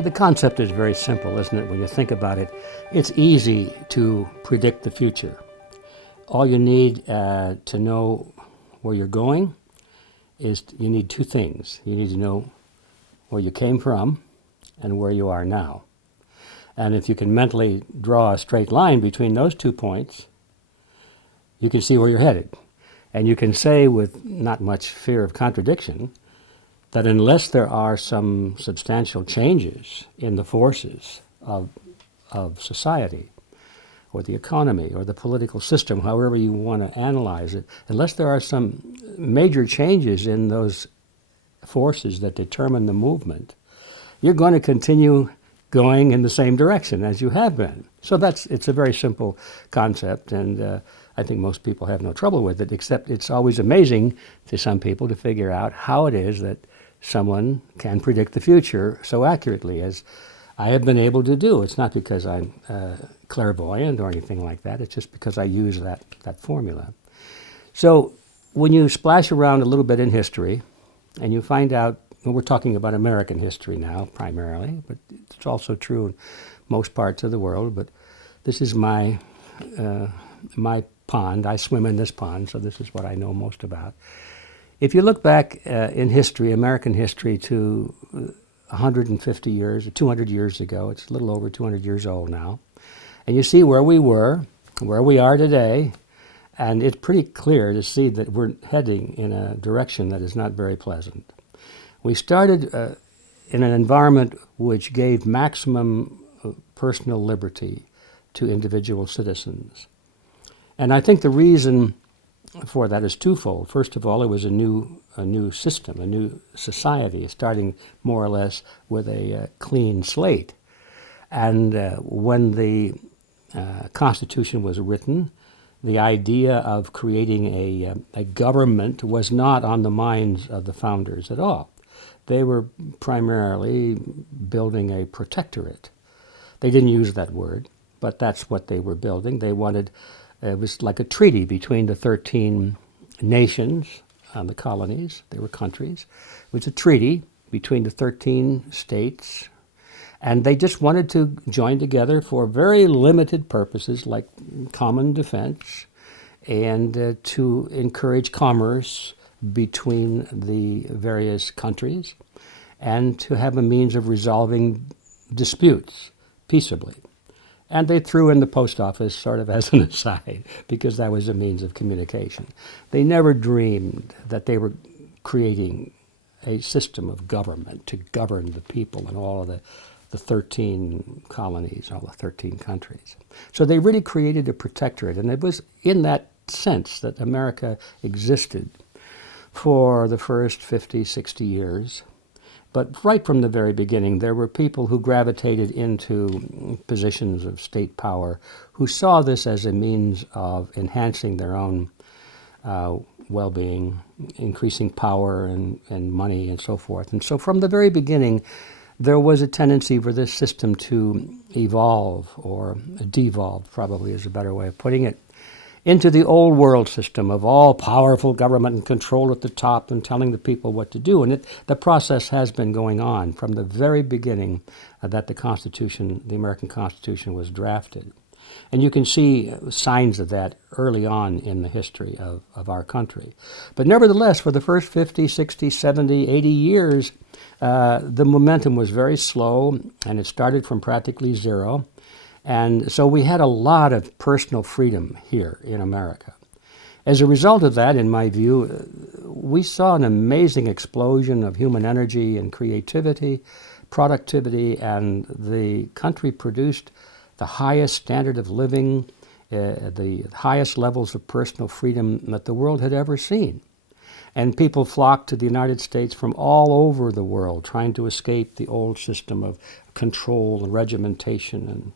Yeah, the concept is very simple, isn't it? When you think about it, it's easy to predict the future. All you need to know where you're going is you need two things. You need to know where you came from and where you are now. And if you can mentally draw a straight line between those 2 points, you can see where you're headed. And you can say with not much fear of contradiction that unless there are some substantial changes in the forces of society or the economy or the political system, however you want to analyze it, unless there are some major changes in those forces that determine the movement, you're going to continue going in the same direction as you have been. So it's a very simple concept, and I think most people have no trouble with it, except it's always amazing to some people to figure out how it is that someone can predict the future so accurately as I have been able to do. It's not because I'm clairvoyant or anything like that. It's just because I use that formula. So when you splash around a little bit in history and you find out, well, we're talking about American history now primarily, but it's also true in most parts of the world, but this is my pond. I swim in this pond, so this is what I know most about. If you look back in history, American history, to 150 years or 200 years ago, it's a little over 200 years old now, and you see where we were, where we are today, and it's pretty clear to see that we're heading in a direction that is not very pleasant. We started in an environment which gave maximum personal liberty to individual citizens. And I think the reason for that is twofold. First of all, it was a new system, a new society, starting more or less with a clean slate. And when the Constitution was written, the idea of creating a government was not on the minds of the founders at all. They were primarily building a protectorate. They didn't use that word, but that's what they were building. They wanted it was like a treaty between the 13 nations on the colonies. They were countries. It was a treaty between the 13 states, and they just wanted to join together for very limited purposes like common defense and to encourage commerce between the various countries and to have a means of resolving disputes peaceably. And they threw in the post office sort of as an aside because that was a means of communication. They never dreamed that they were creating a system of government to govern the people in all of the 13 colonies, all the 13 countries. So they really created a protectorate, and it was in that sense that America existed for the first 50, 60 years. But right from the very beginning, there were people who gravitated into positions of state power who saw this as a means of enhancing their own well-being, increasing power and money and so forth. And so from the very beginning, there was a tendency for this system to evolve, or devolve probably is a better way of putting it, into the old world system of all powerful government and control at the top and telling the people what to do. And the process has been going on from the very beginning that the American Constitution was drafted. And you can see signs of that early on in the history of our country. But nevertheless, for the first 50, 60, 70, 80 years, the momentum was very slow, and it started from practically zero. And so we had a lot of personal freedom here in America. As a result of that, in my view, we saw an amazing explosion of human energy and creativity, productivity, and the country produced the highest standard of living, the highest levels of personal freedom that the world had ever seen. And people flocked to the United States from all over the world, trying to escape the old system of control and regimentation and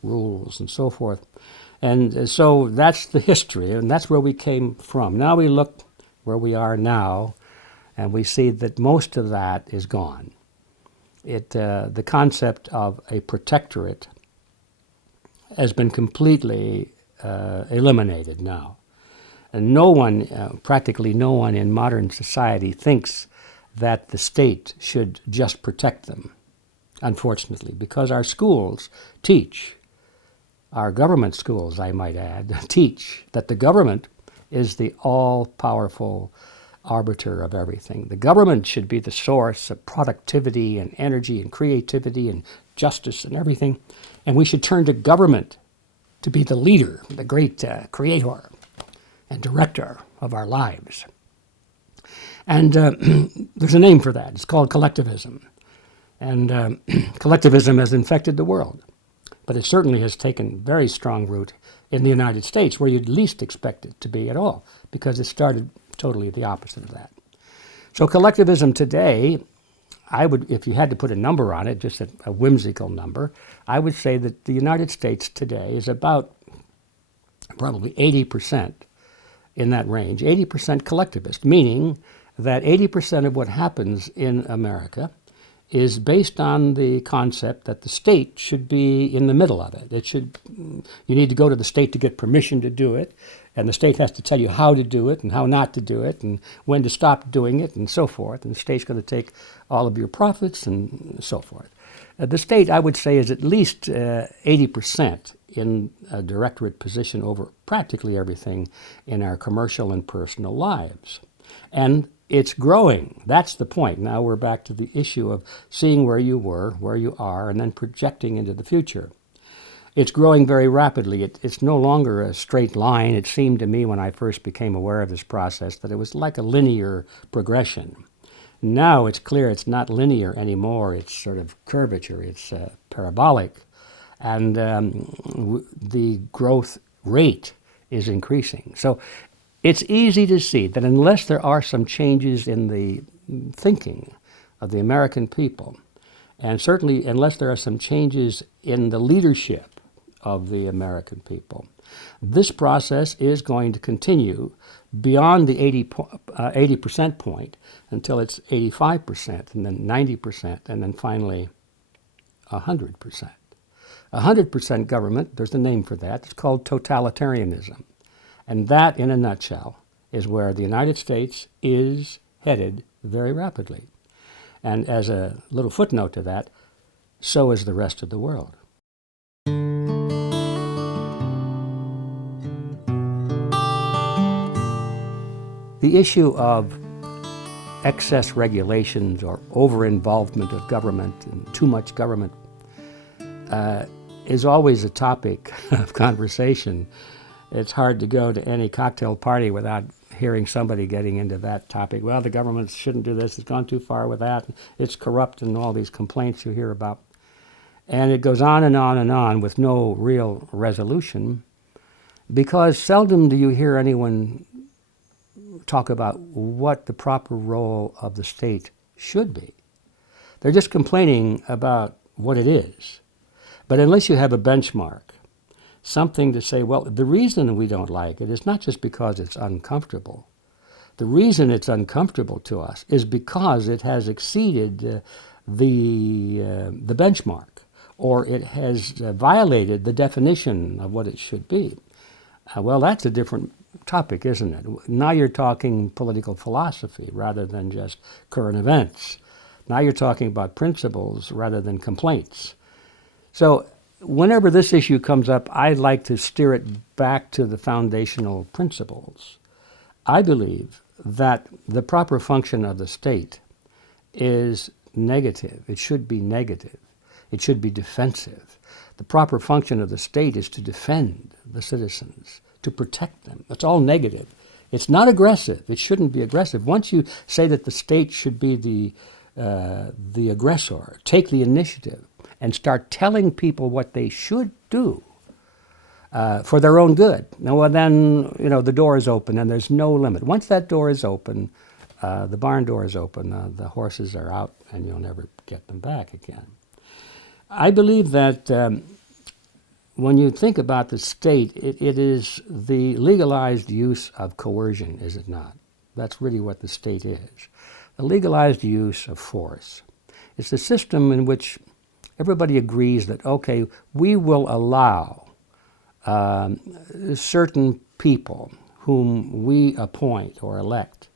rules and so forth. And so that's the history, and that's where we came from. Now we look where we are now, and we see that most of that is gone. The concept of a protectorate has been completely eliminated now. And no one, practically no one in modern society thinks that the state should just protect them. unfortunately, because our schools teach, our government schools, I might add, teach that the government is the all-powerful arbiter of everything. The government should be the source of productivity and energy and creativity and justice and everything, and we should turn to government to be the leader, the great creator and director of our lives. And there's a name for that. It's called collectivism. And collectivism has infected the world. But it certainly has taken very strong root in the United States, where you'd least expect it to be at all, because it started totally the opposite of that. So collectivism today, I would, if you had to put a number on it, just a whimsical number, I would say that the United States today is about probably 80% in that range, 80% collectivist, meaning that 80% of what happens in America is based on the concept that the state should be in the middle of it. It should, you need to go to the state to get permission to do it, and the state has to tell you how to do it and how not to do it and when to stop doing it and so forth, and the state's going to take all of your profits and so forth. The state, I would say, is at least 80% in a directorate position over practically everything in our commercial and personal lives. And it's growing. That's the point. Now we're back to the issue of seeing where you were, where you are, and then projecting into the future. It's growing very rapidly. It's no longer a straight line. It seemed to me when I first became aware of this process that it was like a linear progression. Now it's clear it's not linear anymore. It's sort of curvature. It's parabolic. And the growth rate is increasing. So it's easy to see that unless there are some changes in the thinking of the American people, and certainly unless there are some changes in the leadership of the American people, this process is going to continue beyond the 80% point until it's 85%, and then 90%, and then finally 100%. 100% government, there's a name for that, it's called totalitarianism. And that, in a nutshell, is where the United States is headed very rapidly. And as a little footnote to that, so is the rest of the world. The issue of excess regulations or over-involvement of government and too much government is always a topic of conversation. It's hard to go to any cocktail party without hearing somebody getting into that topic. Well, the government shouldn't do this, it's gone too far with that, it's corrupt, and all these complaints you hear about. And it goes on and on and on with no real resolution, because seldom do you hear anyone talk about what the proper role of the state should be. They're just complaining about what it is. But unless you have a benchmark, something to say, well, the reason we don't like it is not just because it's uncomfortable. The reason it's uncomfortable to us is because it has exceeded the benchmark, or it has violated the definition of what it should be. Well, that's a different topic, isn't it? Now you're talking political philosophy rather than just current events. Now you're talking about principles rather than complaints. So whenever this issue comes up, I like to steer it back to the foundational principles. I believe that the proper function of the state is negative. It should be negative. It should be defensive. The proper function of the state is to defend the citizens, to protect them. That's all negative. It's not aggressive. It shouldn't be aggressive. Once you say that the state should be the aggressor, take the initiative, and start telling people what they should do for their own good. Now, well, then, the door is open and there's no limit. Once that door is open, the barn door is open, the horses are out and you'll never get them back again. I believe that when you think about the state, it is the legalized use of coercion, is it not? That's really what the state is. The legalized use of force. It's a system in which everybody agrees that, okay, we will allow certain people whom we appoint or elect,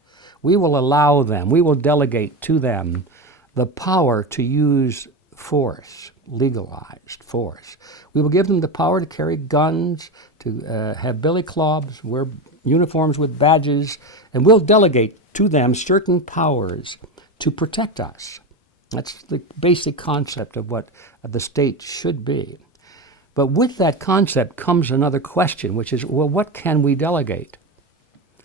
we will allow them, we will delegate to them the power to use force, legalized force. We will give them the power to carry guns, to have billy clubs, wear uniforms with badges, and we'll delegate to them certain powers to protect us. That's the basic concept of what the state should be. But with that concept comes another question, which is, well, what can we delegate?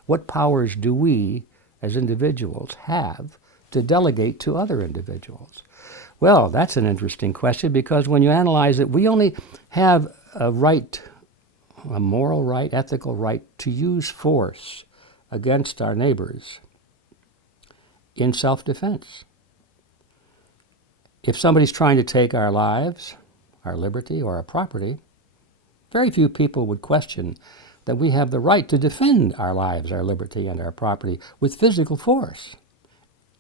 What powers do we, as individuals, have to delegate to other individuals? Well, that's an interesting question, because when you analyze it, we only have a right, a moral right, ethical right, to use force against our neighbors in self-defense. If somebody's trying to take our lives, our liberty, or our property, very few people would question that we have the right to defend our lives, our liberty, and our property with physical force,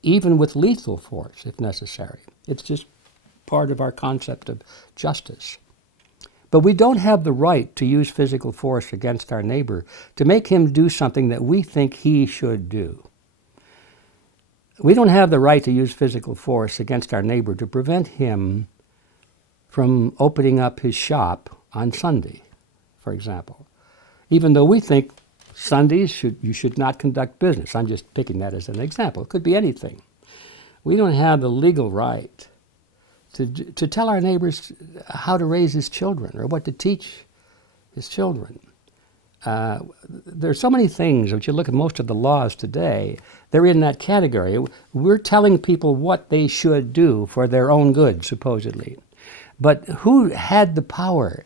even with lethal force if necessary. It's just part of our concept of justice. But we don't have the right to use physical force against our neighbor to make him do something that we think he should do. We don't have the right to use physical force against our neighbor to prevent him from opening up his shop on Sunday, for example. Even though we think Sundays you should not conduct business. I'm just picking that as an example. It could be anything. We don't have the legal right to tell our neighbors how to raise his children or what to teach his children. There's so many things. If you look at most of the laws today, they're in that category. We're telling people what they should do for their own good, supposedly. But who had the power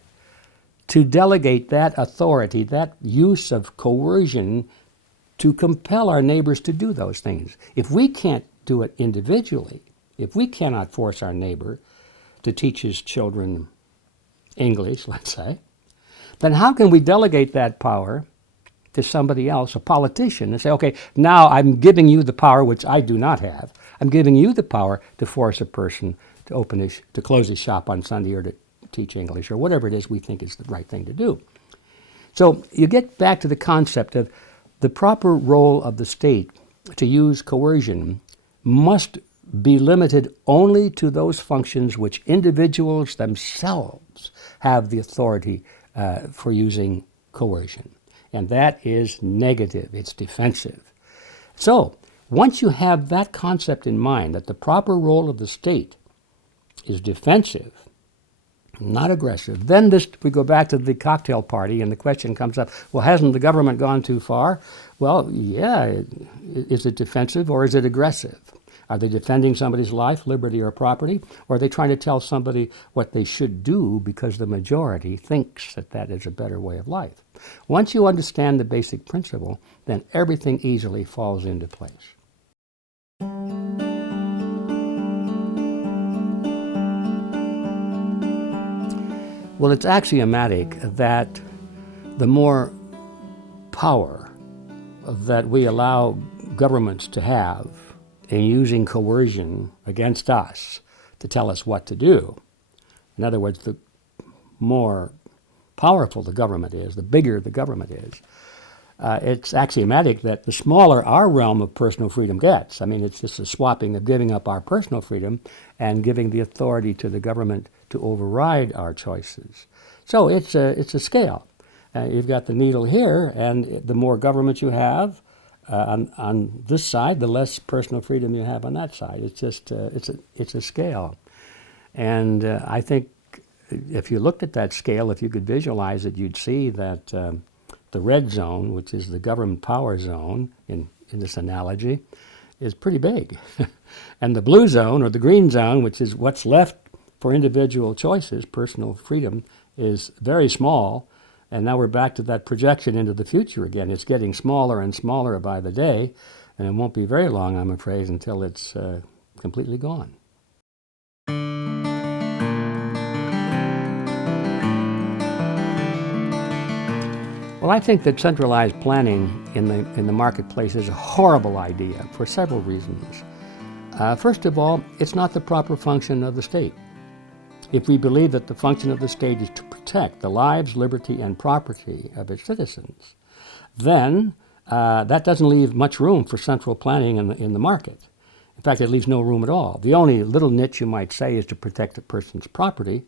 to delegate that authority, that use of coercion, to compel our neighbors to do those things? If we can't do it individually, if we cannot force our neighbor to teach his children English, let's say, then how can we delegate that power to somebody else, a politician, and say, okay, now I'm giving you the power, which I do not have. I'm giving you the power to force a person to close his shop on Sunday or to teach English or whatever it is we think is the right thing to do. So you get back to the concept of the proper role of the state to use coercion must be limited only to those functions which individuals themselves have the authority for using coercion. And that is negative, it's defensive. So once you have that concept in mind, that the proper role of the state is defensive, not aggressive, then we go back to the cocktail party and the question comes up, well, hasn't the government gone too far? Well, yeah, is it defensive or is it aggressive? Are they defending somebody's life, liberty, or property? Or are they trying to tell somebody what they should do because the majority thinks that that is a better way of life? Once you understand the basic principle, then everything easily falls into place. Well, it's axiomatic that the more power that we allow governments to have in using coercion against us to tell us what to do, in other words, the more powerful the government is, the bigger the government is, it's axiomatic that the smaller our realm of personal freedom gets. I mean, it's just a swapping of giving up our personal freedom and giving the authority to the government to override our choices. So it's a scale. You've got the needle here, and the more government you have on this side, the less personal freedom you have on that side. It's just it's a scale, and I think if you looked at that scale, if you could visualize it, you'd see that the red zone, which is the government power zone in this analogy, is pretty big, and the blue zone or the green zone, which is what's left for individual choices, personal freedom, is very small. And now we're back to that projection into the future again. It's getting smaller and smaller by the day, and it won't be very long, I'm afraid, until it's completely gone. Well, I think that centralized planning in the marketplace is a horrible idea for several reasons. First of all, it's not the proper function of the state. If we believe that the function of the state is to protect the lives, liberty, and property of its citizens, then that doesn't leave much room for central planning in the market. In fact, it leaves no room at all. The only little niche you might say is to protect a person's property,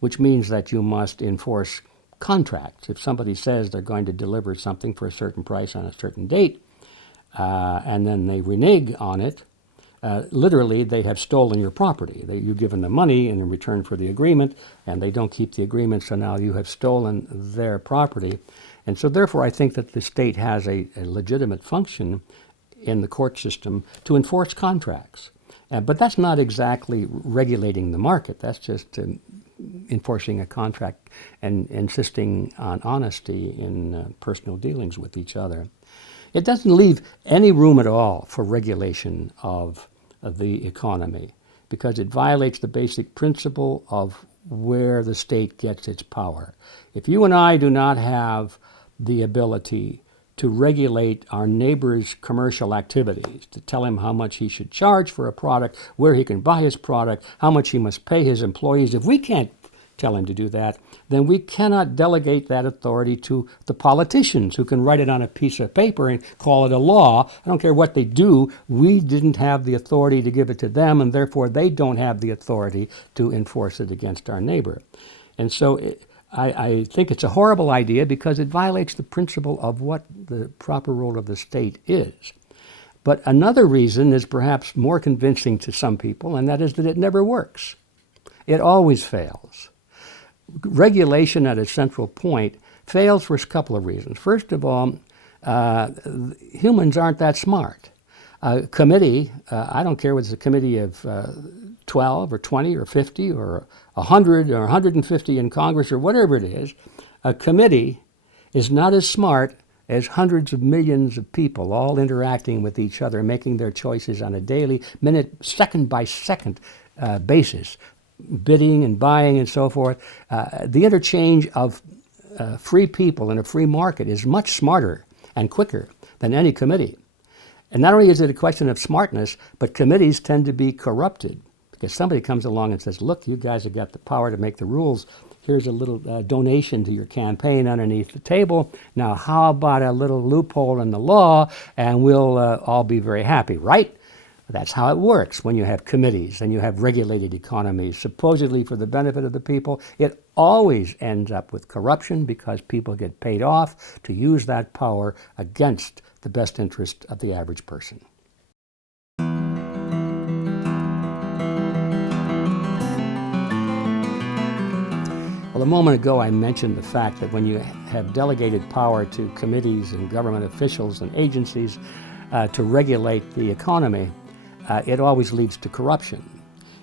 which means that you must enforce contracts. If somebody says they're going to deliver something for a certain price on a certain date, and then they renege on it, literally they have stolen your property. You've given them money in return for the agreement, and they don't keep the agreement, so now you have stolen their property. And so therefore I think that the state has a legitimate function in the court system to enforce contracts. But that's not exactly regulating the market. That's just enforcing a contract and insisting on honesty in personal dealings with each other. It doesn't leave any room at all for regulation of the economy because it violates the basic principle of where the state gets its power. If you and I do not have the ability to regulate our neighbor's commercial activities, to tell him how much he should charge for a product, where he can buy his product, how much he must pay his employees, if we can't tell him to do that, then we cannot delegate that authority to the politicians who can write it on a piece of paper and call it a law. I don't care what they do. We didn't have the authority to give it to them, and therefore they don't have the authority to enforce it against our neighbor. And so I think it's a horrible idea because it violates the principle of what the proper role of the state is. But another reason is perhaps more convincing to some people, and that is that it never works. It always fails. Regulation at a central point fails for a couple of reasons. First of all, humans aren't that smart. A committee, I don't care whether it's a committee of 12 or 20 or 50 or 100 or 150 in Congress or whatever it is, a committee is not as smart as hundreds of millions of people all interacting with each other, making their choices on a daily, minute, second by second basis, bidding and buying and so forth. The interchange of free people in a free market is much smarter and quicker than any committee. And not only is it a question of smartness, but committees tend to be corrupted because somebody comes along and says, look, you guys have got the power to make the rules. Here's a little donation to your campaign underneath the table. Now, how about a little loophole in the law, and we'll all be very happy, right? That's how it works when you have committees and you have regulated economies, supposedly for the benefit of the people. It always ends up with corruption because people get paid off to use that power against the best interest of the average person. Well, a moment ago I mentioned the fact that when you have delegated power to committees and government officials and agencies to regulate the economy, it always leads to corruption.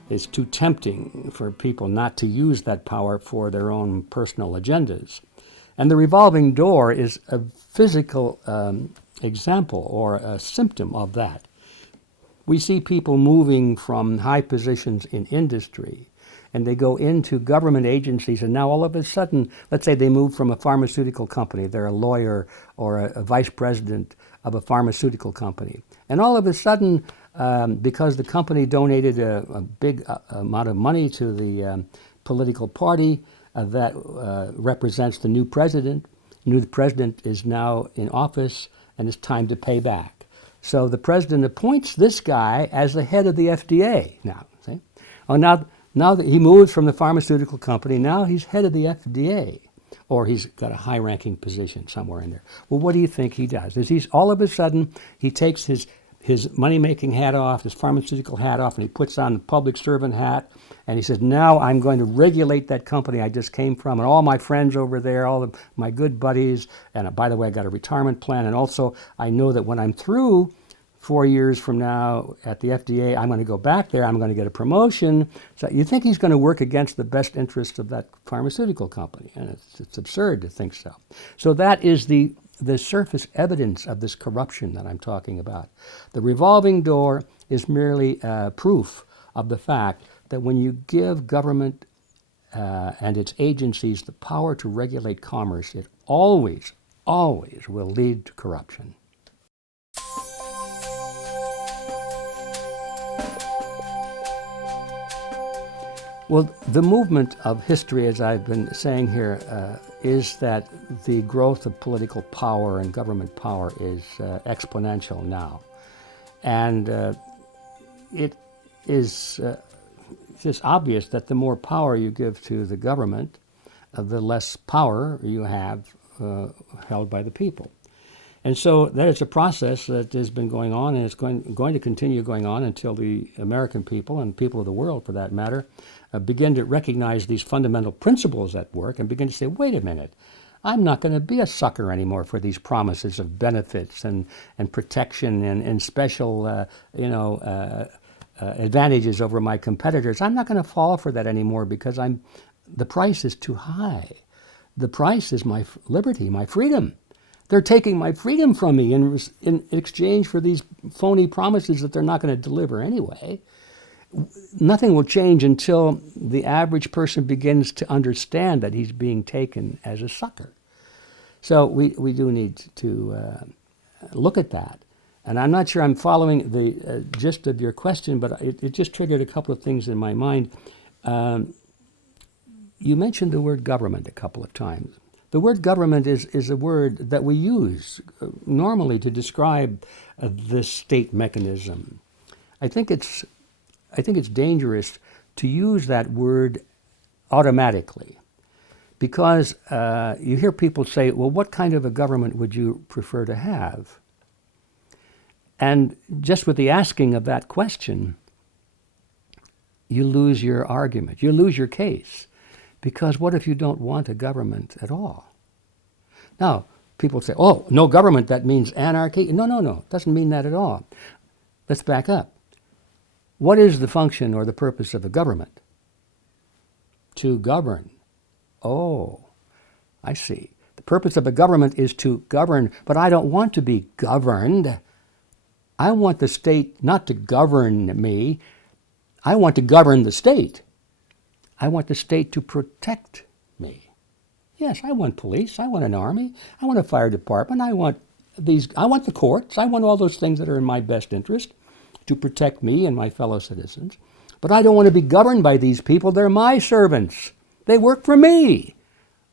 It's too tempting for people not to use that power for their own personal agendas. And the revolving door is a physical example or a symptom of that. We see people moving from high positions in industry and they go into government agencies, and now all of a sudden, let's say they move from a pharmaceutical company, they're a lawyer or a vice president of a pharmaceutical company, and all of a sudden, because the company donated a big amount of money to the political party that represents the new president is now in office, and it's time to pay back. So the president appoints this guy as the head of the FDA now. See? Oh, now that he moves from the pharmaceutical company, now he's head of the FDA, or he's got a high-ranking position somewhere in there. Well, what do you think he does? Is he's all of a sudden he takes his money-making hat off, his pharmaceutical hat off, and he puts on the public servant hat, and he says, now I'm going to regulate that company I just came from, and all my friends over there, all of my good buddies, and by the way, I got a retirement plan, and also I know that when I'm through 4 years from now at the FDA, I'm going to go back there, I'm going to get a promotion. So you think he's going to work against the best interests of that pharmaceutical company, and it's absurd to think so. So that is the surface evidence of this corruption that I'm talking about. The revolving door is merely proof of the fact that when you give government and its agencies the power to regulate commerce, it always, always will lead to corruption. Well, the movement of history, as I've been saying here, is that the growth of political power and government power is exponential now. And it is just obvious that the more power you give to the government, the less power you have held by the people. And so that is a process that has been going on, and it's going to continue going on until the American people, and people of the world for that matter, begin to recognize these fundamental principles at work and begin to say, wait a minute, I'm not going to be a sucker anymore for these promises of benefits and protection and special advantages over my competitors. I'm not going to fall for that anymore because the price is too high. The price is my liberty, my freedom. They're taking my freedom from me in exchange for these phony promises that they're not going to deliver anyway. Nothing will change until the average person begins to understand that he's being taken as a sucker. So we do need to look at that. And I'm not sure I'm following the gist of your question, but it just triggered a couple of things in my mind. You mentioned the word government a couple of times. The word government is a word that we use normally to describe this state mechanism. I think it's dangerous to use that word automatically, because you hear people say, well, what kind of a government would you prefer to have? And just with the asking of that question, you lose your argument, you lose your case. Because what if you don't want a government at all? Now, people say, oh, no government, that means anarchy. No, it doesn't mean that at all. Let's back up. What is the function or the purpose of a government? To govern. Oh, I see. The purpose of a government is to govern, but I don't want to be governed. I want the state not to govern me. I want to govern the state. I want the state to protect me. Yes, I want police, I want an army, I want a fire department, I want the courts, I want all those things that are in my best interest to protect me and my fellow citizens. But I don't want to be governed by these people. They're my servants. They work for me.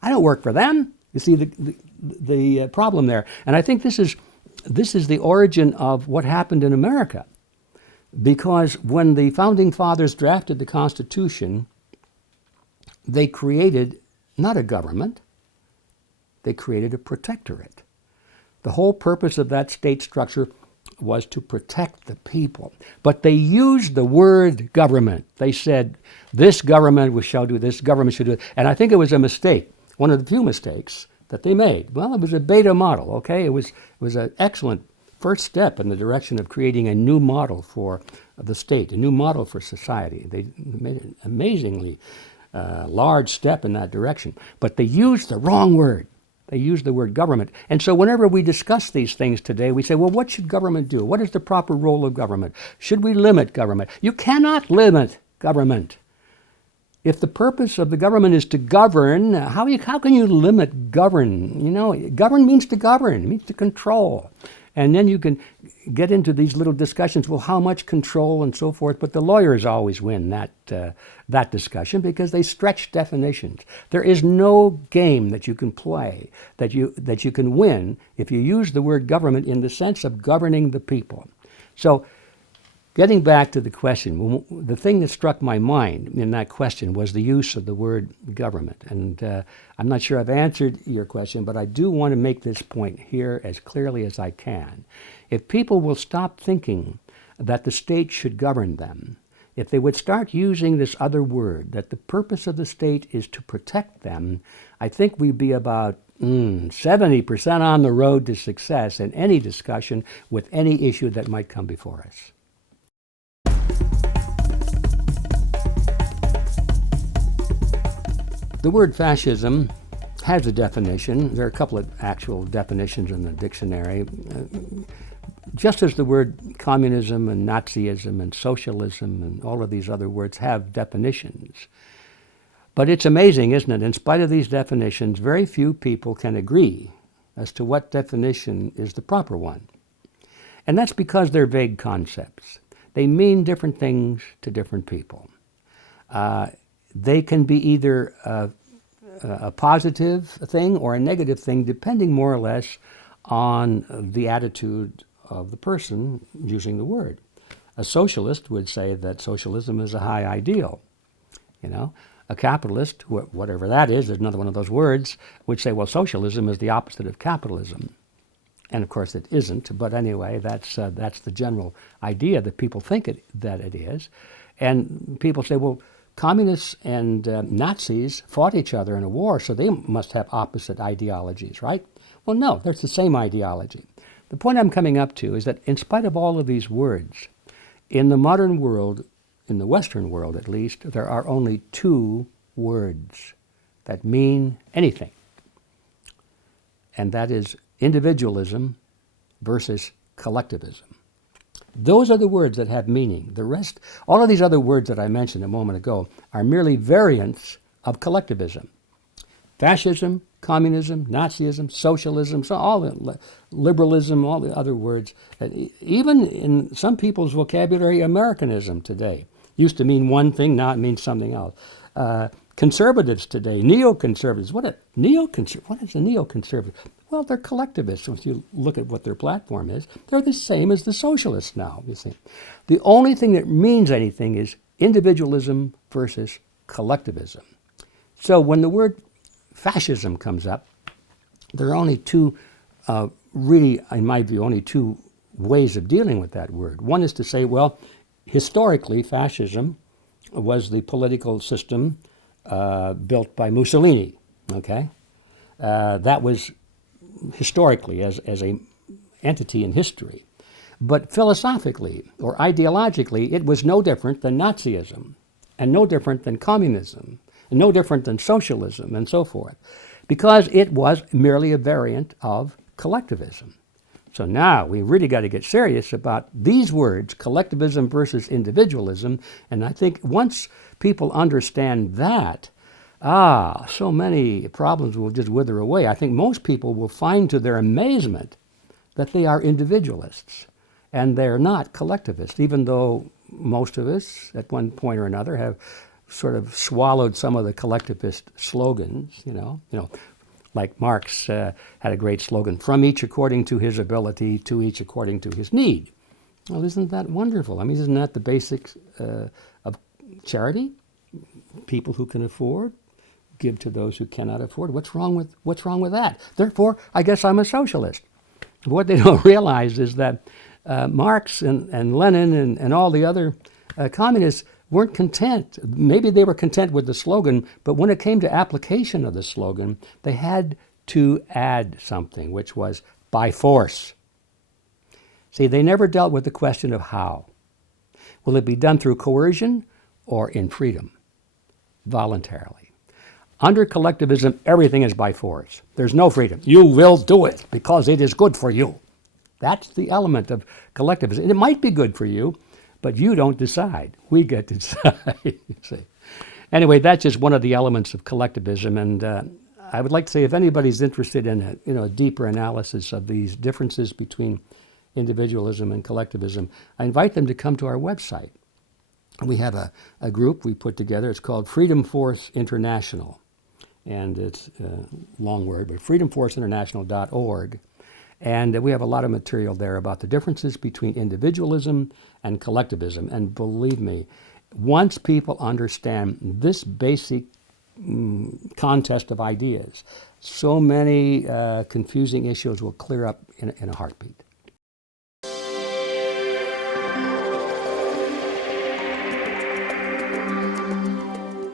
I don't work for them. You see the problem there. And I think this is the origin of what happened in America. Because when the Founding Fathers drafted the Constitution, they created not a government, they created a protectorate. The whole purpose of that state structure was to protect the people. But they used the word government. They said, this government shall do this, government should do it. And I think it was a mistake, one of the few mistakes that they made. Well, it was a beta model, okay? It was an excellent first step in the direction of creating a new model for the state, a new model for society. They made an amazingly large step in that direction. But they used the wrong word. They used the word government. And so whenever we discuss these things today, we say, well, what should government do? What is the proper role of government? Should we limit government? You cannot limit government. If the purpose of the government is to govern, how can you limit govern? You know, govern means to govern, it means to control. And then you can get into these little discussions, well, how much control and so forth, but the lawyers always win that discussion because they stretch definitions. There is no game that you can play, that you can win if you use the word government in the sense of governing the people. So getting back to the question, the thing that struck my mind in that question was the use of the word government. And I'm not sure I've answered your question, but I do want to make this point here as clearly as I can. If people will stop thinking that the state should govern them, if they would start using this other word, that the purpose of the state is to protect them, I think we'd be about 70% on the road to success in any discussion with any issue that might come before us. The word fascism has a definition. There are a couple of actual definitions in the dictionary. Just as the word communism and Nazism and socialism and all of these other words have definitions. But it's amazing, isn't it? In spite of these definitions, very few people can agree as to what definition is the proper one. And that's because they're vague concepts. They mean different things to different people. They can be either a positive thing or a negative thing, depending more or less on the attitude of the person using the word. A socialist would say that socialism is a high ideal. You know, a capitalist, whatever that is, there's another one of those words, would say, well, socialism is the opposite of capitalism. And of course it isn't, but anyway, that's the general idea that people think that it is. And people say, well, communists and Nazis fought each other in a war, so they must have opposite ideologies, right? Well, no, there's the same ideology. The point I'm coming up to is that in spite of all of these words, in the modern world, in the Western world at least, there are only two words that mean anything. And that is individualism versus collectivism. Those are the words that have meaning. The rest, all of these other words that I mentioned a moment ago, are merely variants of collectivism. Fascism, communism, Nazism, socialism, so all the liberalism, all the other words. Even in some people's vocabulary, Americanism today used to mean one thing, now it means something else. Conservatives today, neoconservatives. What is a neoconservative? Well, they're collectivists. If you look at what their platform is, they're the same as the socialists now, you see. The only thing that means anything is individualism versus collectivism. So when the word fascism comes up, there are only two, really, in my view, only two ways of dealing with that word. One is to say, well, historically, fascism was the political system built by Mussolini, okay? That was historically as an entity in history. But philosophically or ideologically, it was no different than Nazism, and no different than communism, and no different than socialism, and so forth, because it was merely a variant of collectivism. So now we really got to get serious about these words, collectivism versus individualism, and I think once people understand that, so many problems will just wither away. I think most people will find to their amazement that they are individualists and they're not collectivists, even though most of us at one point or another have sort of swallowed some of the collectivist slogans, you know, like Marx had a great slogan, from each according to his ability, to each according to his need. Well, isn't that wonderful? I mean, isn't that the basics of charity? People who can afford give to those who cannot afford. What's wrong with that? Therefore, I guess I'm a socialist. What they don't realize is that Marx and Lenin and all the other communists weren't content. Maybe they were content with the slogan, but when it came to application of the slogan, they had to add something, which was by force. See, they never dealt with the question of how. Will it be done through coercion or in freedom, voluntarily? Under collectivism, everything is by force. There's no freedom. You will do it because it is good for you. That's the element of collectivism. And it might be good for you, but you don't decide. We get to decide, you see. Anyway, that's just one of the elements of collectivism, and I would like to say if anybody's interested in a deeper analysis of these differences between individualism and collectivism, I invite them to come to our website. We have a group we put together. It's called Freedom Force International, and it's a long word, but freedomforceinternational.org. And we have a lot of material there about the differences between individualism and collectivism. And believe me, once people understand this basic contest of ideas, so many confusing issues will clear up in a heartbeat.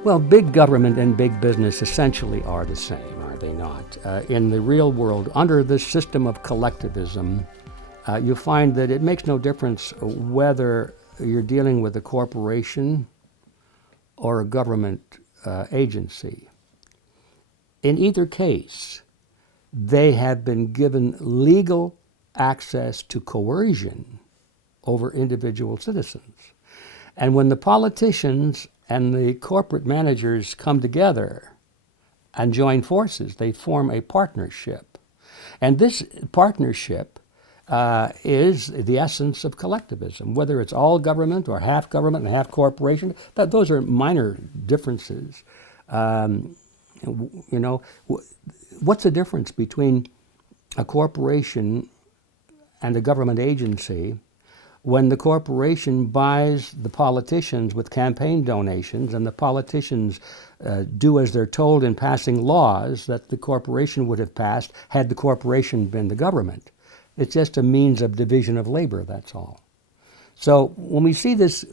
Well, big government and big business essentially are the same, are they not? In the real world, under this system of collectivism, you find that it makes no difference whether you're dealing with a corporation or a government agency. In either case, they have been given legal access to coercion over individual citizens. And when the politicians and the corporate managers come together and join forces, they form a partnership. And this partnership is the essence of collectivism, whether it's all government or half government and half corporation. Those are minor differences. What's the difference between a corporation and a government agency when the corporation buys the politicians with campaign donations and the politicians do as they're told in passing laws that the corporation would have passed had the corporation been the government. It's just a means of division of labor, that's all. So when we see this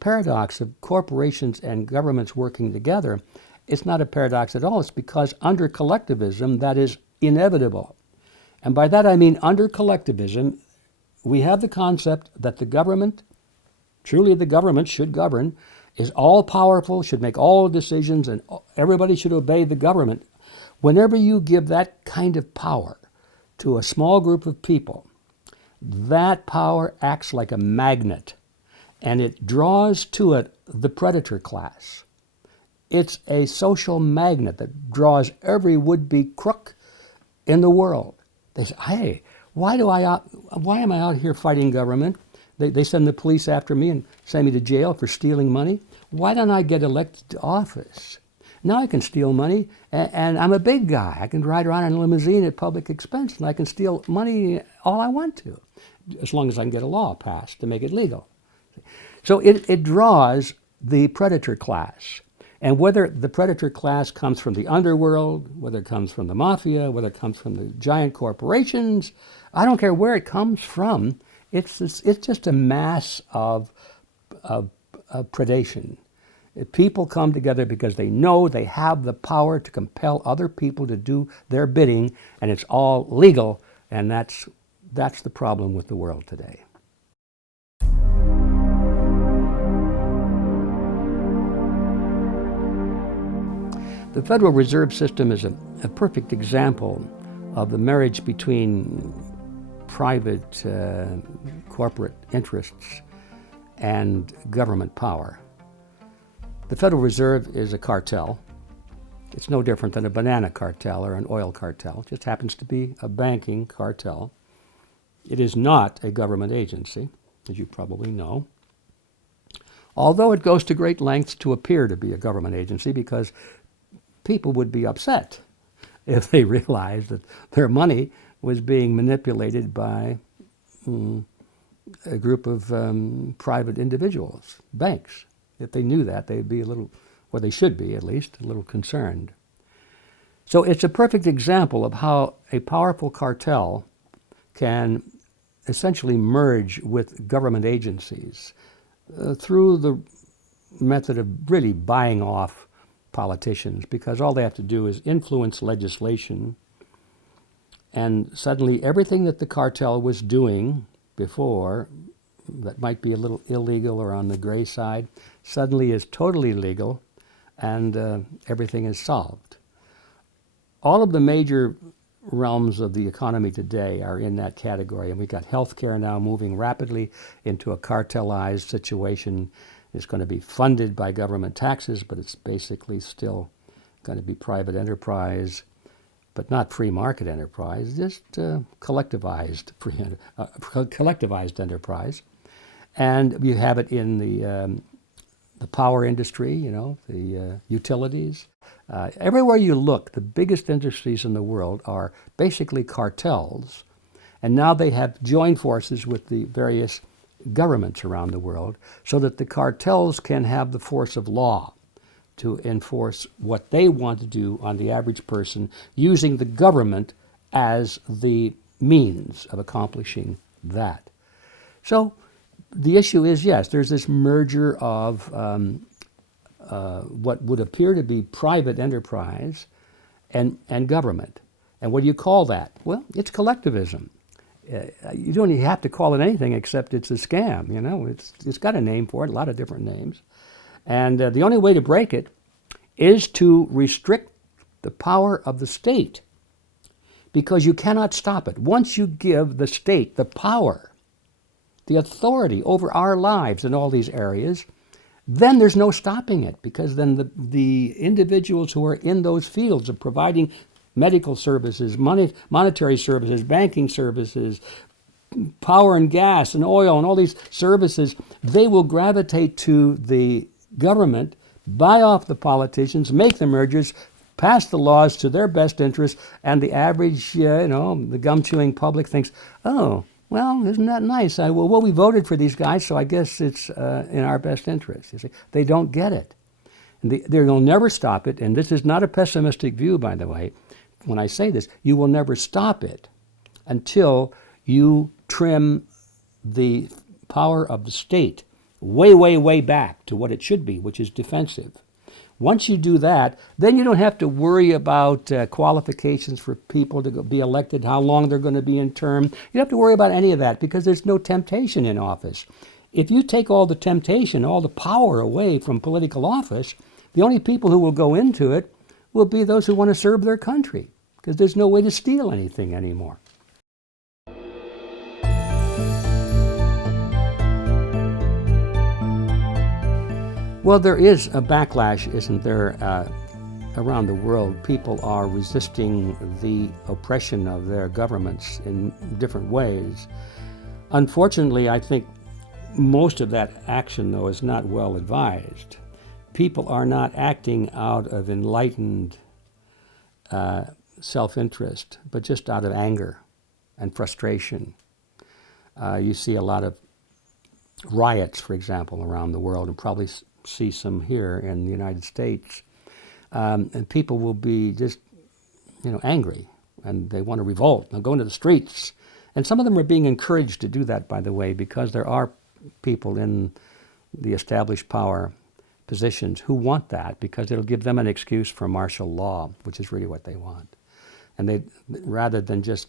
paradox of corporations and governments working together, it's not a paradox at all. It's because under collectivism, that is inevitable. And by that I mean under collectivism, we have the concept that the government, truly the government should govern, is all powerful, should make all decisions, and everybody should obey the government. Whenever you give that kind of power to a small group of people, that power acts like a magnet, and it draws to it the predator class. It's a social magnet that draws every would-be crook in the world. They say, hey, why am I out here fighting government? They send the police after me and send me to jail for stealing money. Why don't I get elected to office? Now I can steal money, and I'm a big guy. I can ride around in a limousine at public expense, and I can steal money all I want to, as long as I can get a law passed to make it legal. So it draws the predator class. And whether the predator class comes from the underworld, whether it comes from the mafia, whether it comes from the giant corporations, I don't care where it comes from, it's just a mass of predation. People come together because they know they have the power to compel other people to do their bidding, and it's all legal, and that's the problem with the world today. The Federal Reserve System is a perfect example of the marriage between private corporate interests and government power. The Federal Reserve is a cartel. It's no different than a banana cartel or an oil cartel. It just happens to be a banking cartel. It is not a government agency, as you probably know, although it goes to great lengths to appear to be a government agency, because people would be upset if they realized that their money was being manipulated by a group of private individuals, banks. If they knew that, they'd be a little, or they should be at least, a little concerned. So it's a perfect example of how a powerful cartel can essentially merge with government agencies through the method of really buying off politicians, because all they have to do is influence legislation, and suddenly everything that the cartel was doing before that might be a little illegal or on the gray side suddenly is totally legal, and everything is solved. All of the major realms of the economy today are in that category, and we've got healthcare now moving rapidly into a cartelized situation. It's going to be funded by government taxes, but it's basically still going to be private enterprise, but not free market enterprise, just collectivized enterprise. And you have it in the power industry, you know, the utilities. Everywhere you look, the biggest industries in the world are basically cartels, and now they have joined forces with the various governments around the world so that the cartels can have the force of law to enforce what they want to do on the average person, using the government as the means of accomplishing that. So the issue is, yes, there's this merger of what would appear to be private enterprise and government. And what do you call that? Well, it's collectivism. You don't even have to call it anything except it's a scam, you know. It's got a name for it, a lot of different names. And the only way to break it is to restrict the power of the state, because you cannot stop it. Once you give the state the power, the authority over our lives in all these areas, then there's no stopping it, because then the individuals who are in those fields of providing medical services, monetary services, banking services, power and gas and oil and all these services, they will gravitate to the government, buy off the politicians, make the mergers, pass the laws to their best interest, and the average, the gum-chewing public thinks, oh, Well, isn't that nice? Well, we voted for these guys, so I guess it's in our best interest. You see, they don't get it. And they'll never stop it, and this is not a pessimistic view, by the way. When I say this, you will never stop it until you trim the power of the state way, way, way back to what it should be, which is defensive. Once you do that, then you don't have to worry about qualifications for people to be elected, how long they're going to be in term. You don't have to worry about any of that because there's no temptation in office. If you take all the temptation, all the power away from political office, the only people who will go into it will be those who want to serve their country because there's no way to steal anything anymore. Well, there is a backlash, isn't there, around the world. People are resisting the oppression of their governments in different ways. Unfortunately, I think most of that action, though, is not well advised. People are not acting out of enlightened self-interest, but just out of anger and frustration. You see a lot of riots, for example, around the world, and probably see some here in the United States. And people will be just, angry, and they want to revolt. They'll go into the streets. And some of them are being encouraged to do that, by the way, because there are people in the established power positions who want that because it'll give them an excuse for martial law, which is really what they want. And they, rather than just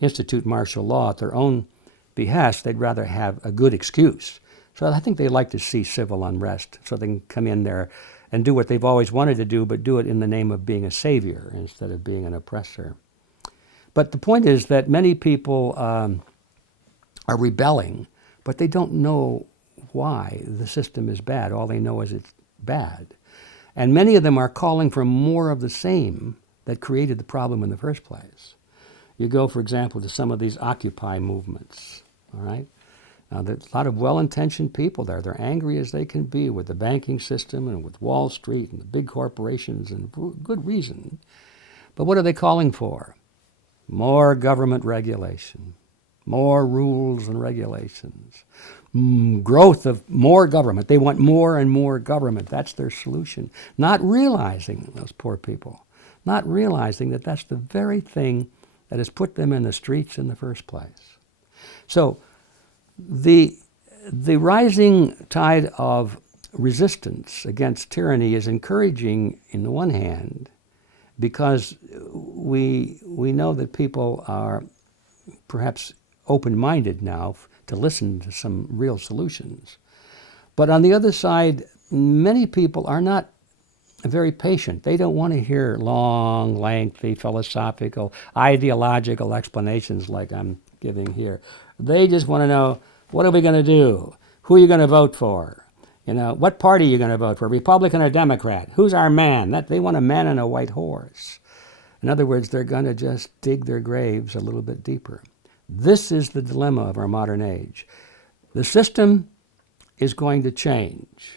institute martial law at their own behest, they'd rather have a good excuse. So I think they like to see civil unrest so they can come in there and do what they've always wanted to do, but do it in the name of being a savior instead of being an oppressor. But the point is that many people are rebelling, but they don't know why the system is bad. All they know is it's bad. And many of them are calling for more of the same that created the problem in the first place. You go, for example, to some of these Occupy movements, all right? Now, there's a lot of well-intentioned people there. They're angry as they can be with the banking system and with Wall Street and the big corporations, and for good reason. But what are they calling for? More government regulation, more rules and regulations, growth of more government. They want more and more government. That's their solution. Not realizing, those poor people, not realizing that that's the very thing that has put them in the streets in the first place. So, the rising tide of resistance against tyranny is encouraging in the one hand because we know that people are perhaps open-minded now to listen to some real solutions. But on the other side, many people are not very patient. They don't want to hear long, lengthy, philosophical, ideological explanations like I'm giving here. They just want to know, what are we going to do? Who are you going to vote for? What party are you going to vote for, Republican or Democrat? Who's our man? They want a man on a white horse. In other words, they're going to just dig their graves a little bit deeper. This is the dilemma of our modern age. The system is going to change.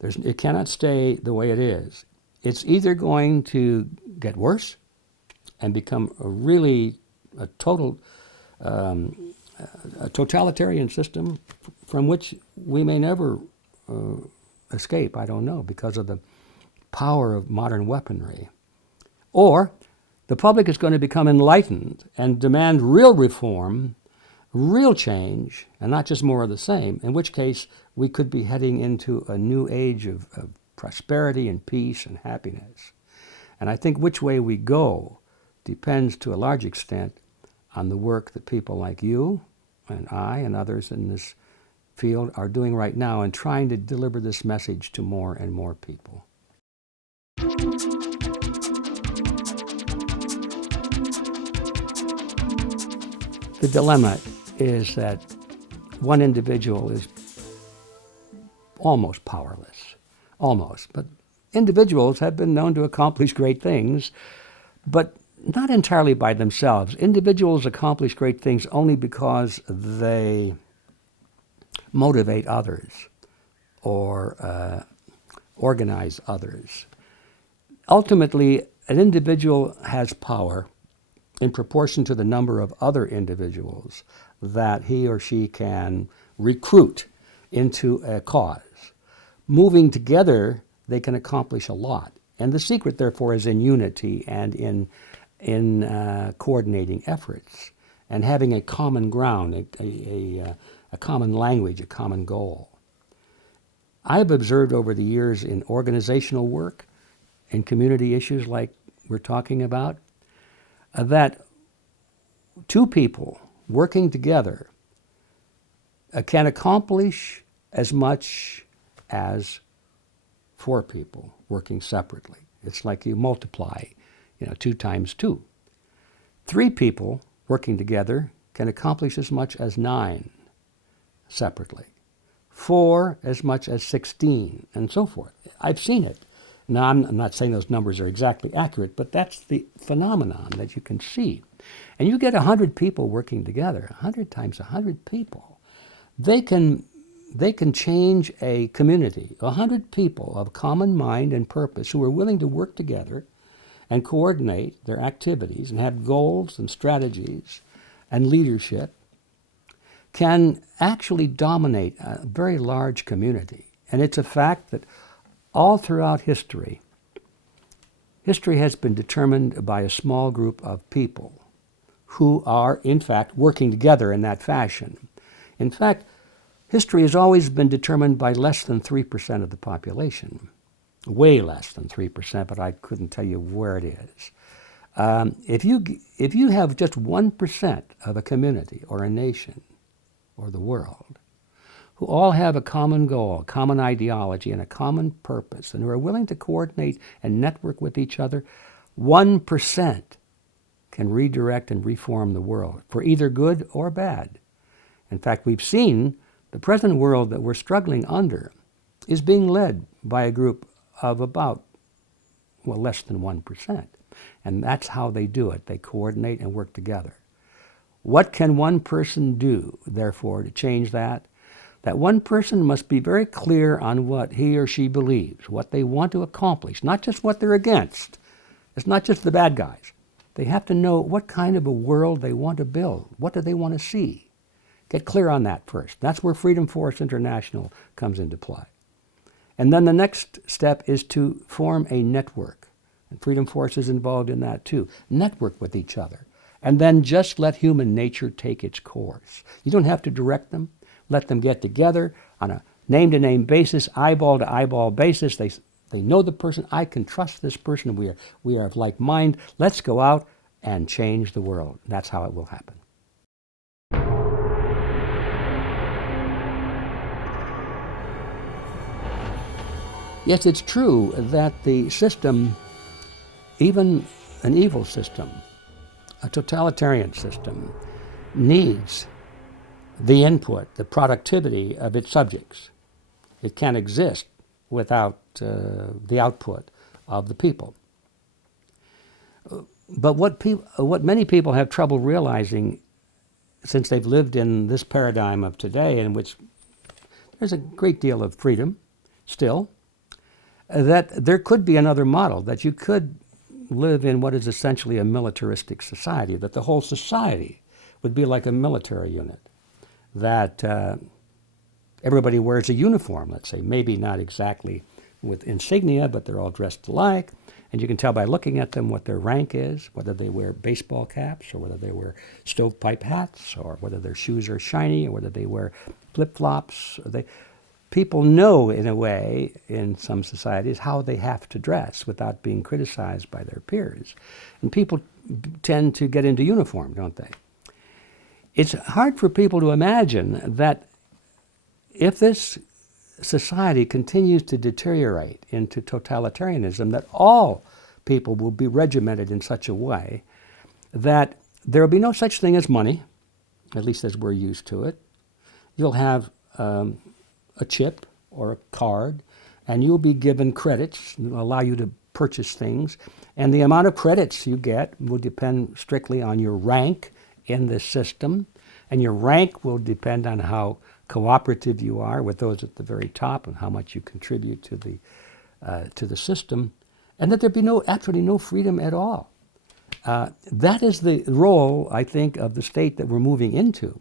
It cannot stay the way it is. It's either going to get worse and become a totalitarian system from which we may never escape, I don't know, because of the power of modern weaponry. Or the public is going to become enlightened and demand real reform, real change, and not just more of the same, in which case we could be heading into a new age of prosperity and peace and happiness. And I think which way we go depends to a large extent on the work that people like you and I and others in this field are doing right now and trying to deliver this message to more and more people. The dilemma is that one individual is almost powerless, almost. But individuals have been known to accomplish great things, but not entirely by themselves. Individuals accomplish great things only because they motivate others or organize others. Ultimately, an individual has power in proportion to the number of other individuals that he or she can recruit into a cause. Moving together, they can accomplish a lot. And the secret, therefore, is in unity and in coordinating efforts and having a common ground, a common language, a common goal. I've observed over the years in organizational work and community issues like we're talking about, that two people working together can accomplish as much as four people working separately. It's like you multiply, 2 times 2. 3 people working together can accomplish as much as 9 separately. 4 as much as 16, and so forth. I've seen it. Now, I'm not saying those numbers are exactly accurate, but that's the phenomenon that you can see. And you get 100 people working together, 100 times 100 people. They can change a community, 100 people of common mind and purpose who are willing to work together and coordinate their activities and have goals and strategies and leadership, can actually dominate a very large community. And it's a fact that all throughout history has been determined by a small group of people who are, in fact, working together in that fashion. In fact, history has always been determined by less than 3% of the population. Way less than 3%, but I couldn't tell you where it is. If you have just 1% of a community or a nation or the world who all have a common goal, a common ideology, and a common purpose, and who are willing to coordinate and network with each other, 1% can redirect and reform the world for either good or bad. In fact, we've seen the present world that we're struggling under is being led by a group of about, less than 1%. And that's how they do it. They coordinate and work together. What can one person do, therefore, to change that? That one person must be very clear on what he or she believes, what they want to accomplish, not just what they're against. It's not just the bad guys. They have to know what kind of a world they want to build. What do they want to see? Get clear on that first. That's where Freedom Force International comes into play. And then the next step is to form a network. And Freedom Force is involved in that too. Network with each other. And then just let human nature take its course. You don't have to direct them. Let them get together on a name-to-name basis, eyeball-to-eyeball basis. They know the person. I can trust this person. We are of like mind. Let's go out and change the world. That's how it will happen. Yes, it's true that the system, even an evil system, a totalitarian system, needs the input, the productivity of its subjects. It can't exist without the output of the people. But what many people have trouble realizing, since they've lived in this paradigm of today, in which there's a great deal of freedom still, that there could be another model, that you could live in what is essentially a militaristic society, that the whole society would be like a military unit, that everybody wears a uniform, let's say, maybe not exactly with insignia, but they're all dressed alike, and you can tell by looking at them what their rank is, whether they wear baseball caps, or whether they wear stovepipe hats, or whether their shoes are shiny, or whether they wear flip-flops. People know, in a way, in some societies, how they have to dress without being criticized by their peers. And people tend to get into uniform, don't they? It's hard for people to imagine that if this society continues to deteriorate into totalitarianism, that all people will be regimented in such a way that there will be no such thing as money, at least as we're used to it. You'll have a chip or a card, and you'll be given credits that will allow you to purchase things. And the amount of credits you get will depend strictly on your rank in this system. And your rank will depend on how cooperative you are with those at the very top and how much you contribute to the system. And that there'd be actually no freedom at all. That is the role, I think, of the state that we're moving into.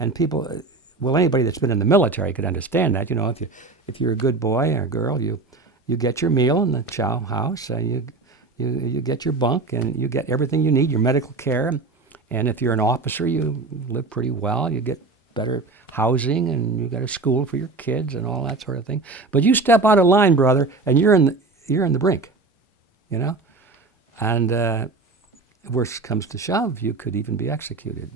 And people, well, anybody that's been in the military could understand that. You know, if you're a good boy or girl, you get your meal in the chow house, you get your bunk, and you get everything you need, your medical care. And if you're an officer, you live pretty well. You get better housing, and you got a school for your kids and all that sort of thing. But you step out of line, brother, and you're in the brink, you know. And worst comes to shove, you could even be executed.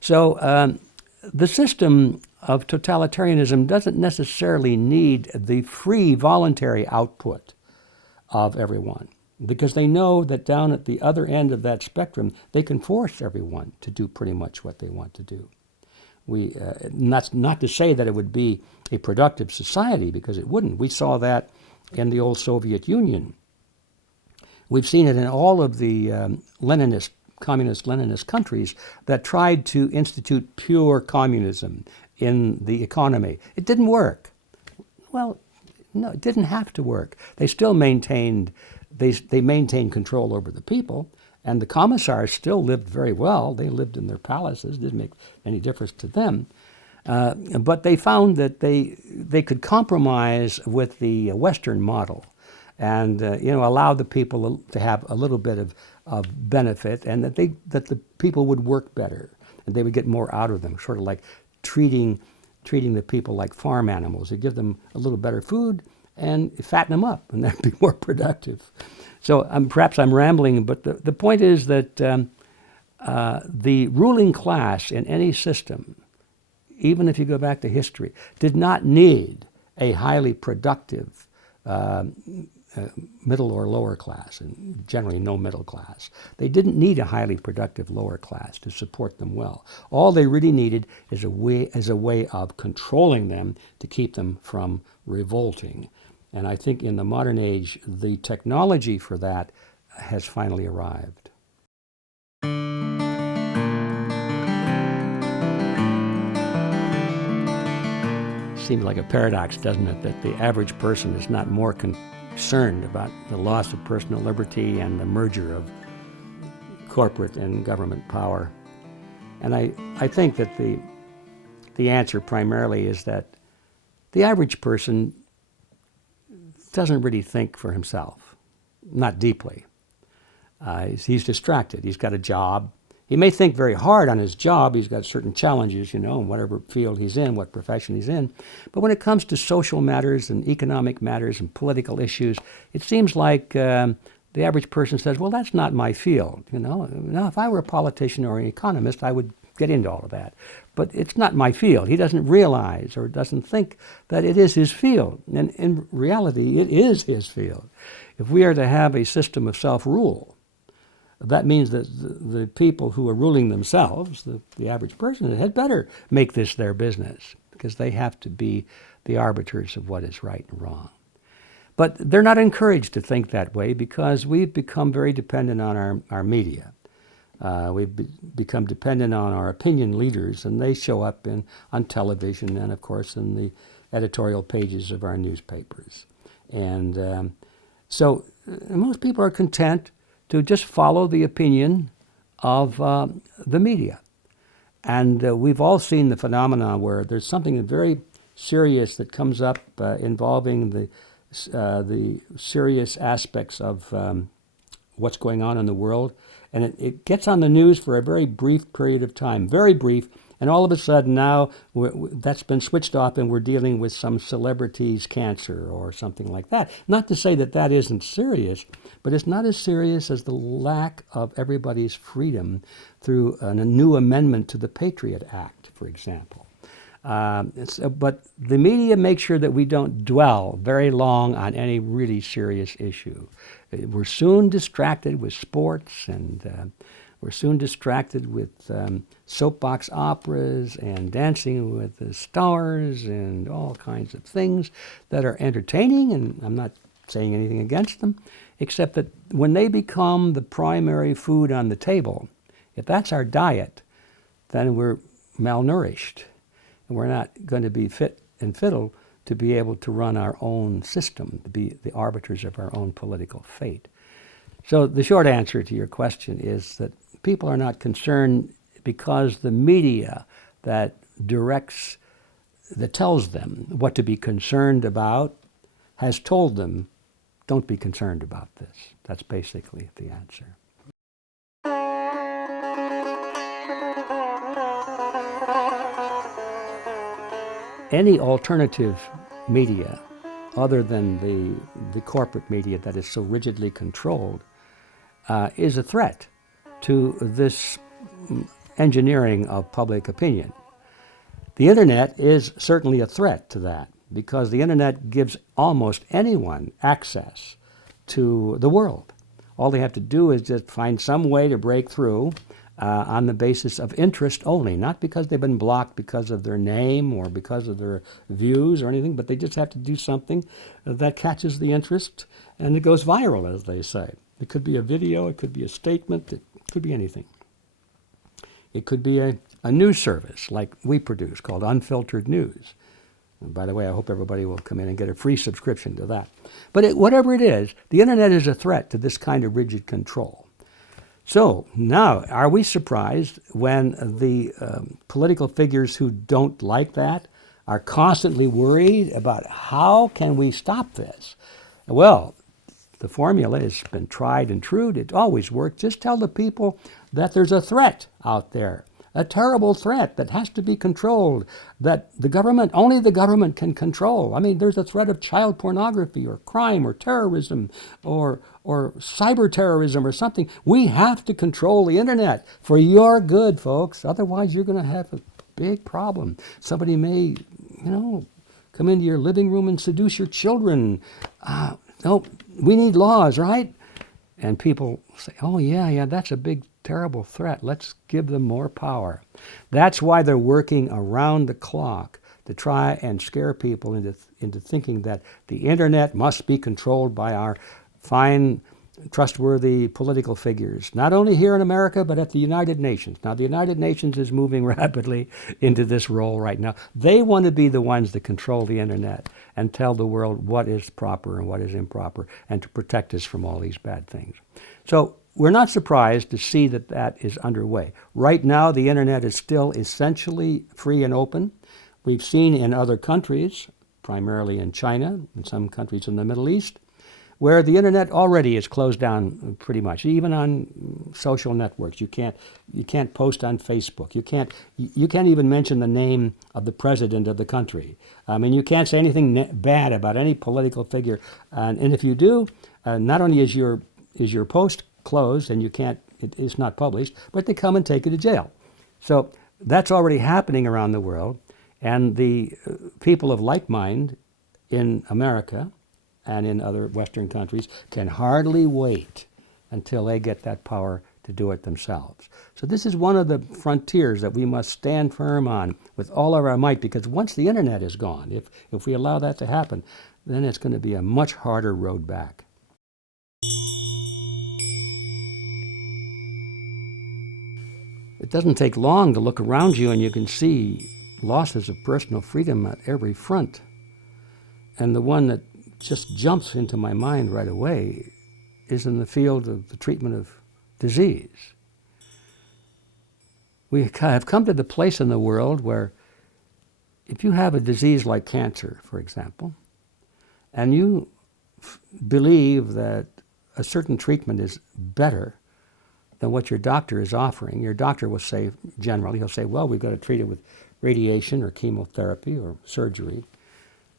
So the system of totalitarianism doesn't necessarily need the free, voluntary output of everyone, because they know that down at the other end of that spectrum, they can force everyone to do pretty much what they want to do. That's not to say that it would be a productive society, because it wouldn't. We saw that in the old Soviet Union. We've seen it in all of the communist Leninist countries that tried to institute pure communism in the economy. It didn't work. Well, no, it didn't have to work. They still maintained control over the people, and the commissars still lived very well. They lived in their palaces. It didn't make any difference to them. But they found that they could compromise with the Western model, and allow the people to have a little bit of benefit, and that the people would work better, and they would get more out of them, sort of like treating the people like farm animals. You give them a little better food and fatten them up, and they'd be more productive. So perhaps I'm rambling, but the point is that the ruling class in any system, even if you go back to history, did not need a highly productive middle or lower class, and generally no middle class. They didn't need a highly productive lower class to support them well. All they really needed is a way of controlling them to keep them from revolting. And I think in the modern age, the technology for that has finally arrived. Seems like a paradox, doesn't it, that the average person is not more concerned about the loss of personal liberty and the merger of corporate and government power. And I think that the answer primarily is that the average person doesn't really think for himself, not deeply. He's distracted. He's got a job. He may think very hard on his job. He's got certain challenges, in whatever field he's in, what profession he's in. But when it comes to social matters and economic matters and political issues, it seems like the average person says, well, that's not my field. Now, if I were a politician or an economist, I would get into all of that. But it's not my field. He doesn't realize or doesn't think that it is his field. And in reality, it is his field. If we are to have a system of self-rule, that means that the people who are ruling themselves, the average person, had better make this their business, because they have to be the arbiters of what is right and wrong. But they're not encouraged to think that way, because we've become very dependent on our media. We've become dependent on our opinion leaders, and they show up on television and, of course, in the editorial pages of our newspapers. And so most people are content to just follow the opinion of the media. And we've all seen the phenomenon where there's something very serious that comes up involving the serious aspects of what's going on in the world. And it gets on the news for a very brief period of time, very brief, and all of a sudden now that's been switched off and we're dealing with some celebrity's cancer or something like that. Not to say that that isn't serious, but it's not as serious as the lack of everybody's freedom through a new amendment to the Patriot Act, for example. But the media makes sure that we don't dwell very long on any really serious issue. We're soon distracted with sports, and we're soon distracted with soapbox operas and dancing with the stars and all kinds of things that are entertaining, and I'm not saying anything against them, except that when they become the primary food on the table, if that's our diet, then we're malnourished. And we're not going to be fit and fiddle to be able to run our own system, to be the arbiters of our own political fate. So the short answer to your question is that people are not concerned because the media that directs, that tells them what to be concerned about, has told them, don't be concerned about this. That's basically the answer. Any alternative media, other than the corporate media that is so rigidly controlled, is a threat to this engineering of public opinion. The internet is certainly a threat to that, because the internet gives almost anyone access to the world. All they have to do is just find some way to break through on the basis of interest only, not because they've been blocked because of their name or because of their views or anything, but they just have to do something that catches the interest and it goes viral, as they say. It could be a video, it could be a statement, it could be anything. It could be a news service like we produce called Unfiltered News. And by the way, I hope everybody will come in and get a free subscription to that. But whatever it is, the internet is a threat to this kind of rigid control. So now, are we surprised when the political figures who don't like that are constantly worried about how can we stop this? Well, the formula has been tried and true. It always works. Just tell the people that there's a threat out there, a terrible threat that has to be controlled, that the government, only the government can control. I mean, there's a threat of child pornography or crime or terrorism or cyber terrorism or something. We have to control the internet for your good, folks. Otherwise, you're going to have a big problem. Somebody may, come into your living room and seduce your children. No, we need laws, right? And people say, oh, yeah, that's a big, terrible threat. Let's give them more power. That's why they're working around the clock to try and scare people into thinking that the internet must be controlled by our fine, trustworthy political figures, not only here in America, but at the United Nations. Now, the United Nations is moving rapidly into this role right now. They want to be the ones that control the internet and tell the world what is proper and what is improper and to protect us from all these bad things. So we're not surprised to see that that is underway. Right now, the internet is still essentially free and open. We've seen in other countries, primarily in China and some countries in the Middle East, where the internet already is closed down pretty much. Even on social networks, you can't post on Facebook. You can't even mention the name of the president of the country. I mean, you can't say anything bad about any political figure. And if you do, not only is your post closed and it's not published, but they come and take you to jail. So that's already happening around the world, and the people of like mind in America and in other Western countries can hardly wait until they get that power to do it themselves. So this is one of the frontiers that we must stand firm on with all of our might, because once the internet is gone, if we allow that to happen, then it's going to be a much harder road back. It doesn't take long to look around you and you can see losses of personal freedom at every front. And the one that just jumps into my mind right away is in the field of the treatment of disease. We have come to the place in the world where if you have a disease like cancer, for example, and you believe that a certain treatment is better than what your doctor is offering, your doctor will say, generally, he'll say, well, we've got to treat it with radiation or chemotherapy or surgery.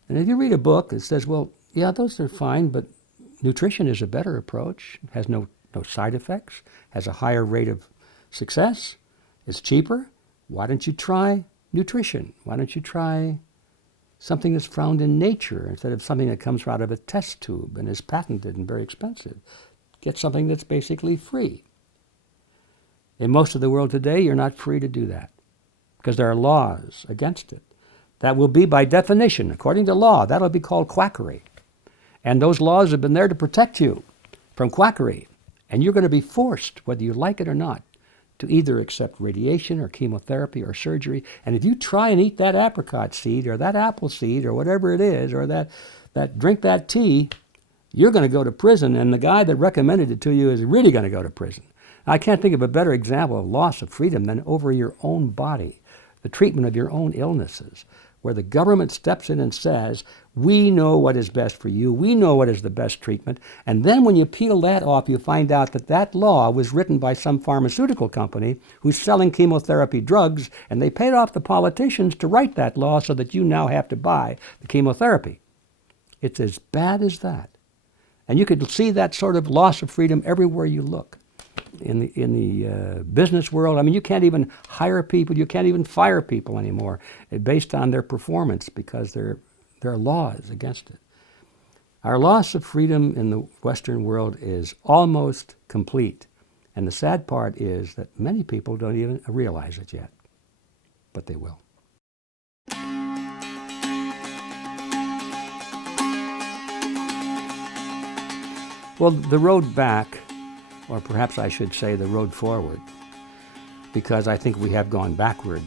And if you read a book that says, well, yeah, those are fine, but nutrition is a better approach, has no side effects, has a higher rate of success, is cheaper, why don't you try nutrition? Why don't you try something that's found in nature instead of something that comes out of a test tube and is patented and very expensive? Get something that's basically free. In most of the world today, you're not free to do that because there are laws against it. That will be, by definition, according to law, that'll be called quackery. And those laws have been there to protect you from quackery. And you're going to be forced, whether you like it or not, to either accept radiation or chemotherapy or surgery. And if you try and eat that apricot seed or that apple seed or whatever it is, or that drink that tea, you're going to go to prison, and the guy that recommended it to you is really going to go to prison. I can't think of a better example of loss of freedom than over your own body. the treatment of your own illnesses, where the government steps in and says, we know what is best for you, we know what is the best treatment, and then when you peel that off, you find out that that law was written by some pharmaceutical company who's selling chemotherapy drugs, and they paid off the politicians to write that law so that you now have to buy the chemotherapy. It's as bad as that. And you could see that sort of loss of freedom everywhere you look. In the business world, I mean, you can't even hire people, you can't even fire people anymore based on their performance because there are laws against it. Our loss of freedom in the Western world is almost complete. And the sad part is that many people don't even realize it yet, but they will. Well, the road back, or perhaps I should say the road forward, because I think we have gone backward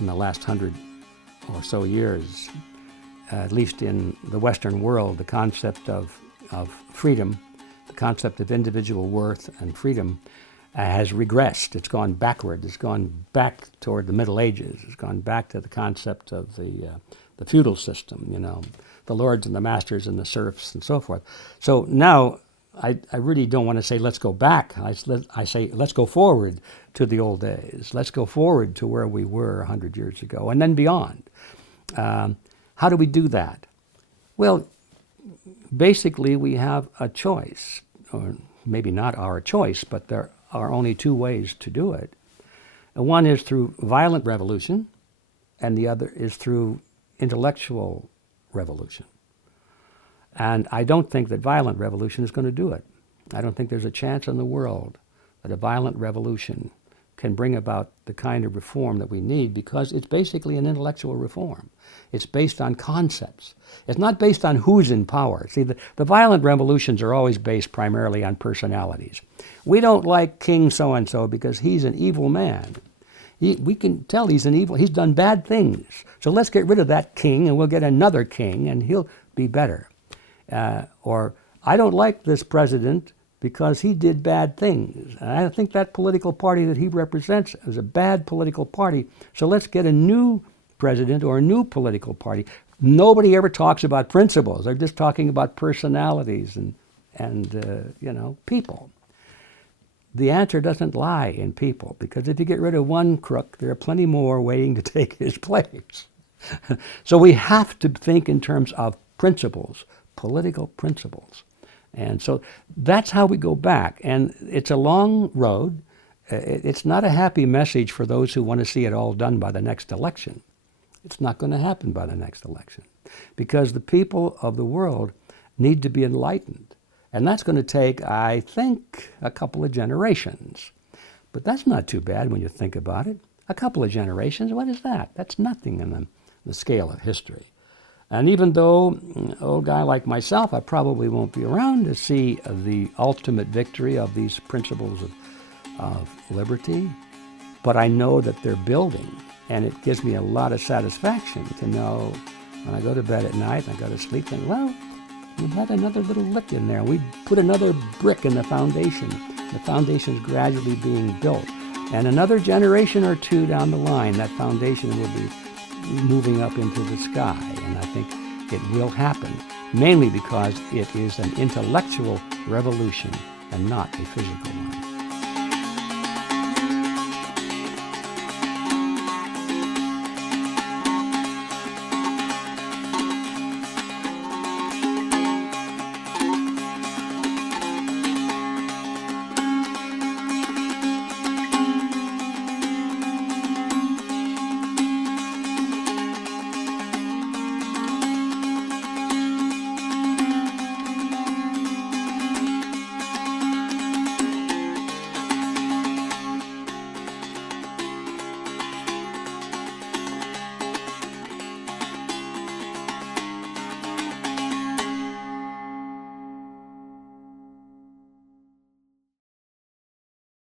in the last 100 or so years, at least in the Western world. The concept of freedom, the concept of individual worth and freedom has regressed. It's gone backward. It's gone back toward the Middle Ages. It's gone back to the concept of the feudal system, you know, the lords and the masters and the serfs and so forth. So now I really don't want to say let's go back. I say let's go forward to the old days. Let's go forward to where we were 100 years ago and then beyond. How do we do that? Well, basically we have a choice, or maybe not our choice, but there are only two ways to do it. One is through violent revolution, and the other is through intellectual revolution. And I don't think that violent revolution is going to do it. I don't think there's a chance in the world that a violent revolution can bring about the kind of reform that we need, because it's basically an intellectual reform. It's based on concepts. It's not based on who's in power. See, the violent revolutions are always based primarily on personalities. We don't like King so-and-so because he's an evil man. We can tell he's done bad things. So let's get rid of that king and we'll get another king and he'll be better. Or I don't like this president because he did bad things. And I think that political party that he represents is a bad political party. So let's get a new president or a new political party. Nobody ever talks about principles. They're just talking about personalities and people. The answer doesn't lie in people, because if you get rid of one crook, there are plenty more waiting to take his place. So we have to think in terms of principles, political principles. And so that's how we go back. And it's a long road. It's not a happy message for those who want to see it all done by the next election. It's not going to happen by the next election, because the people of the world need to be enlightened. And that's going to take, I think, a couple of generations. But that's not too bad when you think about it. A couple of generations, what is that? That's nothing in the scale of history. And even though an old guy like myself, I probably won't be around to see the ultimate victory of these principles of liberty, but I know that they're building. And it gives me a lot of satisfaction to know when I go to bed at night and I go to sleep and, well, we had another little lick in there. We put another brick in the foundation. The foundation's gradually being built. And another generation or two down the line, that foundation will be moving up into the sky. And I think it will happen, mainly because it is an intellectual revolution and not a physical one.